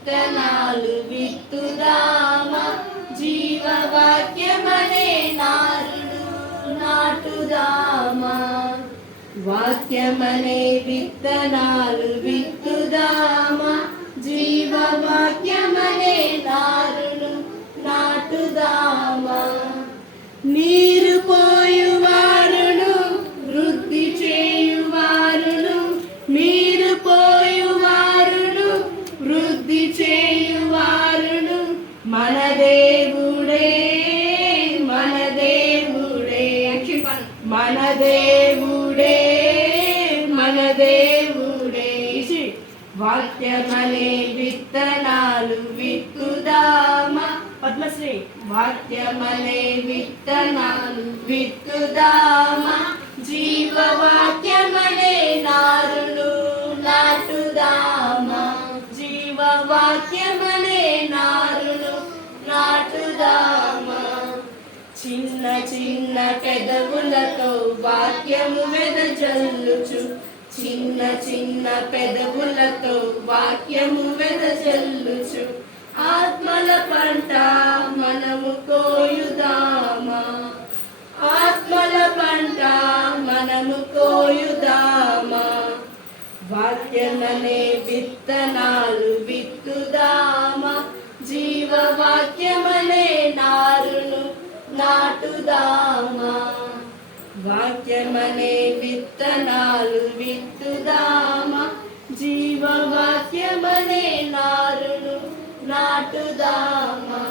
విత్తనాలు విత్తుదామా, జీవవాక్యమనే నారును నాటుదామా. వాక్యమనే విత్తనాలు విత్తుదామా, జీవవాక్యమనే నారును నాటుదామా. నీరు పోయువారును వృద్ధి చేయువారును, నీరు పోయువారును వృద్ధి చేయువారును మన దేవుడే, మన దేవుడే, మన దేవుడే, మన దేవుడే. వాక్యమనే విత్తనాలు విత్తుదామా, పద్మశ్రీ. వాక్యమనే విత్తనాలు విత్తుదామా, జీవవాక్యమనే నారును నాటుదామా. జీవవాక్యమనే నారును నాటుదామా. చిన్న చిన్న పెదవులతో వాక్యము వెదజల్లుచు, చిన్న చిన్న పెదవులతో వాక్యము వెదజల్లుచు, ఆత్మల పంట మనము కోయుదామా. ఆత్మల పంట మనము కోయుదామా. వాక్యమనే విత్తనాలు విత్తుదామా, జీవవాక్యమనే నారును నాటుదామా. వాక్యమనే విత్తనాలు విత్తుదామా, జీవవాక్యమనే నారును నాటుదామా.